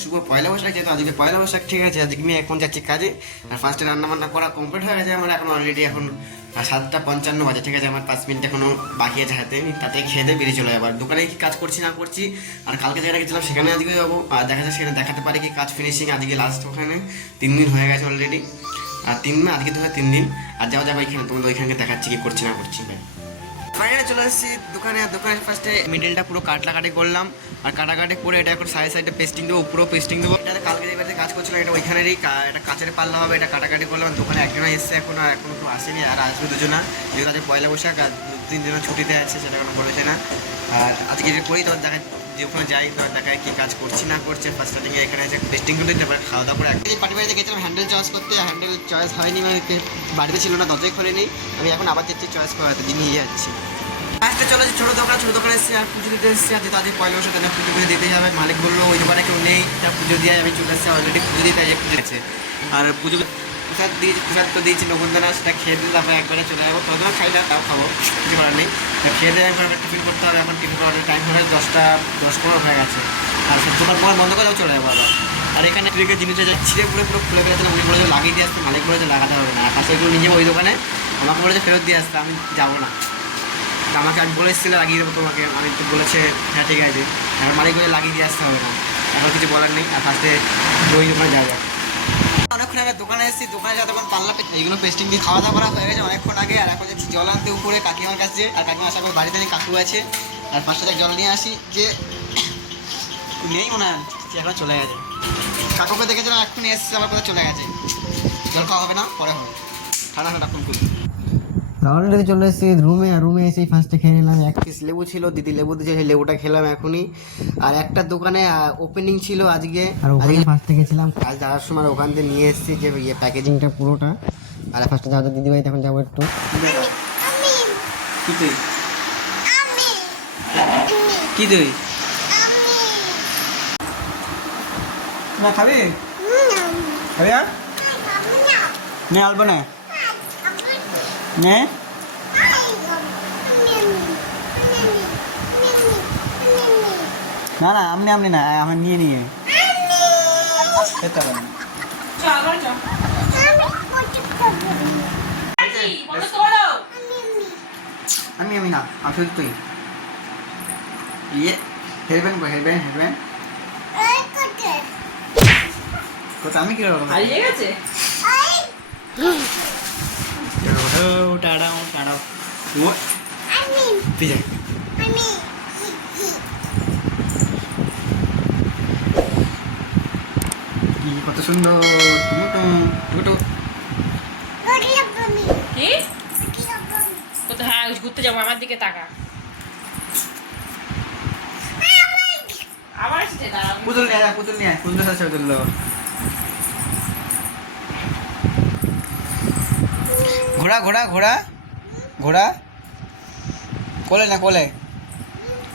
শুভ পয়লা বৈশাখ, যেহেতু আজকে পয়লা বৈশাখ, ঠিক আছে। আজকে আমি এখন যাচ্ছি কাজে, আর ফার্স্টে রান্নাবান্না করা কমপ্লিট হয়ে গেছে আমার। এখন অলরেডি এখন 7:55 বাজে, ঠিক আছে। আমার 5 মিনিট এখনো বাকি আছে হাতে, আমি তাতে খেয়ে দিয়ে বেরিয়ে চলে যাবো। আর দোকানে কি কাজ করছি না করছি, আর কালকে যেখানে গেছিলাম সেখানে আজকে যাবো, আর দেখা যাচ্ছে সেখানে দেখাতে পারি কি কাজ ফিনিশিং। আজকে লাস্ট, ওখানে 3 দিন হয়ে গেছে অলরেডি, আর 3 দিন আজকে তো হয় 3 দিন। আর যাওয়া যাবে এখানে, তোমাদের ওইখানে দেখাচ্ছি কি করছি না করছি। ফাইনালি চলে এসেছি দোকানে। আর দোকানের ফার্স্টে মিডলটা পুরো কাটাকাটি করলাম, আর কাটাকাটি করে এটা এখন সাইডে পেস্টিং দেবো, পুরো পেস্টিং দেবো। এটা কালকে যে বাড়িতে কাজ করছিলাম, এটা ওইখানেরই এটা কাচের পাল্লা হবে, এটা কাটাকাটি করলাম। দোকানে একজনা এসছে এখন, আর এখনো কেউ আসেনি, আর আসবে দুজনা, যেহেতু আজকে পয়লা বৈশাখ, আর 2-3 দিনের ছুটিতে আছে, সেটা কোনো বলেছে না। আর আজকে যে করি তখন দেখা, যে ওখানে যাই তো দেখায় কী কাজ করছি না করছে। ফার্স্ট স্টার্টিংয়ে এখানে আছে পেস্টিং করে দিতে পারে, খাওয়া দাওয়া করে একদিন পার্টি বাড়িতে গেছিলাম হ্যান্ডেল চয়েস করতে, হ্যান্ডেল চয়েস হয়নি, মানে বাড়িতে ছিল না, দরজাই খোলেনি। আমি এখন আবার যাচ্ছি চয়েস করাতে, নিয়ে যাচ্ছি। ফার্স্টে চলে যাচ্ছি ছোটো দোকানে এসেছি, আর পুজো দিতে এসেছি। আর যেহেতু আজকে পয়লা বৈশাখ, তাদের পুজো দিতে যাবে। মালিক বললো ওই দোকানে কেউ নেই, তার পুজো দিয়ে আমি চলে এসেছি অলরেডি, পুজো দিতে পুজো আছে। আর পুজো প্রসাদ তো দিয়েছি নবন্দানা, সেটা খেয়ে দিলে তারপরে একবারে চলে যাবো। তখন খাই না, তাও খাবো, কিছু করার নেই। খেয়ে দিয়ে একবার টিফিন করতে হবে। এখন টিফিন করার টাইম হয়ে 10:15 হয়ে গেছে, আর দোকান পরে বন্ধ করে চলে যাবো আবার। আর এখানে ট্রিকের জিনিসটা যা ছিঁড়ে পুরো ফেলে গেছে, উনি বলেছে লাগিয়ে দিয়ে আসতে, মালিক বলেছে লাগাতে হবে না। আর পাশে এগুলো নিয়ে যাবো ওই দোকানে, আমাকে বলেছে ফেরত দিয়ে আসতে, আমি যাবো না। আমাকে আমি বলে এসেছিলো লাগিয়ে দেবো তোমাকে, আমি তো বলেছে হ্যাঁ ঠিক আছে। আমার মালিক বলে লাগিয়ে দিয়ে আসতে হবে না, এখন কিছু বলার নেই। আর ফার্স্টে ওই দোকানে যাওয়া যাক। অনেকক্ষণ আগে দোকানে এসেছি, দোকানে যা তখন পাল্লা এইগুলো পেস্টিং দিয়ে খাওয়া দাওয়া করা হয়ে গেছে অনেকক্ষণ আগে। আর এখন যাচ্ছি জল আনতে উপরে কাকিমার কাছে, আর কাকিমা আসার পর বাড়িতে কাকু আছে, আর ফার্স্টে জল নিয়ে আসি, যে নেই মনে হয় এখন চলে গেছে। কাকুকে দেখেছিলাম এক্ষুনি এসেছে, আবার কোথাও চলে গেছে। জল খাওয়া হবে না, পরে হবে, ঠান্ডা খুব। অলরেডি চলে এসেছি রুমে, আর রুমে এসেই ফার্স্টে খেয়ে নিলাম। 1 পিস লেবু ছিল, দিদি লেবু দিয়েছে, সেই লেবুটা খেলাম এখনই। আর একটা দোকানে ওপেনিং ছিল আজকে, আর ওখানে ফার্স্টে গেছিলাম কাজ যাওয়ার সময়, ওখান থেকে নিয়ে এসেছি যে ইয়ে প্যাকেজিংটা পুরোটা। আর ফার্স্টে যাওয়া দিদি ভাই, এখন যাবো একটু। কি তুই কি তুই না খাবি খাবি আর নে আলবো না নে না না আমনি না, আমার নিয়ে আমি না, আমি শুধু তুই ইয়ে হেলবেন কোথা আমি কি করবো, হারিয়ে গেছে। টাড়াও কত সুন্দর হ্যাঁ ঘুরতে যাবো, আমার দিকে তাকা। আবার পুতুল নিয়ে পুতুলের সাথে ছবি তুললো। ঘোড়া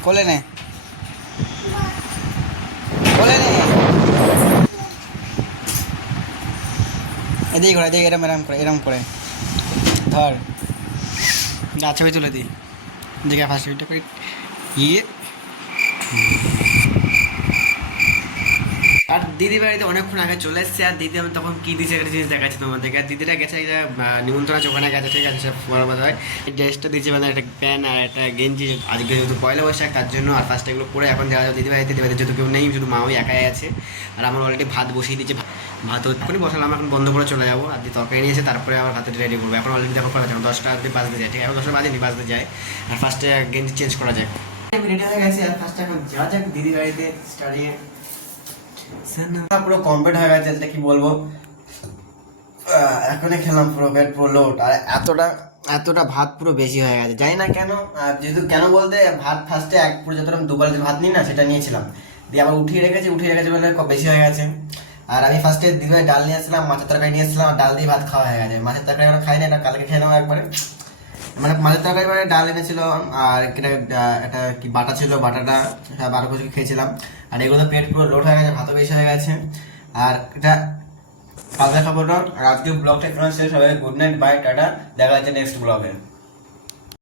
কোলে নে এদিকে ঘোড়া, এদিকে এরম করে ধর, যা ছবি তুলে দিই। দেখে ফার্স্ট ছবিটা করে ইয়ে। আর দিদি বাড়িতে অনেকক্ষণ আগে চলে এসেছে, আর দিদি আমি তখন কী দিয়েছে একটা জিনিস দেখাচ্ছি তোমাদেরকে। আর দিদিরা গেছে নিমন্ত্রণ আছে, ওখানে গেছে, ঠিক আছে। সব বড় কথা হয়, ড্রেসটা দিয়েছে, মানে একটা প্যান্ট আর একটা গেঞ্জি, আজকে যেহেতু পয়লা বৈশাখ তার জন্য। আর ফার্স্ট এগুলো পরে এখন যাওয়া যাবে দিদি বাড়িতে যেহেতু কেউ নেই, শুধু মা ওই একাই আছে। আর আমার অলরেডি ভাত বসিয়ে দিয়েছে, ভাত এখনই বসালাম, এখন বন্ধ করে চলে যাবো। আর তরকারি নিয়েছে, তারপরে আমার ভাতটা রেডি করবো। এখন অলরেডি দেখো করা যাবে 10টা বাজতে যায়, ঠিক আছে। এখন 10টা বাজতে যায়। আর ফার্স্টে গেঞ্জি চেঞ্জ করা যায়, আমি রেডি হয়ে গেছি। আর ফার্স্টে এখন যাওয়া যাক দিদি বাড়িতে স্টাডিয়ে। পুরো কমপ্লিট হয়ে গেছে, যেটা কি বলবো, এখনই খেলাম পুরো পেট পুরো লোড। আর এতটা ভাত পুরো বেশি হয়ে গেছে, জানি না কেন। আর যেহেতু কেন বলতে, ভাত ফার্স্টে পুরো যতটা আমি 2 বালতি ভাত নিই না, সেটা নিয়েছিলাম, দিয়ে আবার উঠিয়ে রেখেছি বলে বেশি হয়ে গেছে। আর আমি ফার্স্টে দিনে ডাল নিয়ে আসলাম, মাছের তরকারি নিয়ে আসলাম, আর ডাল দিয়ে ভাত খাওয়া হয়ে গেছে। মাছের তরকারি আমরা খাই না, এটা কালকে খেয়ে নেবো একবারে। মানে মাছের তরকারি মানে ডাল এনেছিল, আর একটা কি বাটা ছিল, বাটাটা 12 কুচি খেয়েছিলাম। আর এগুলো তো পেট পুরো লোড হয়ে গেছে, ভাতও বেশি হয়ে গেছে। আর এটা কালকে খাবো। আর আজকে ব্লগটা এখানে শেষ হবে। গুড নাইট, বাই, টাটা, দেখা যাচ্ছে নেক্সট ব্লগে।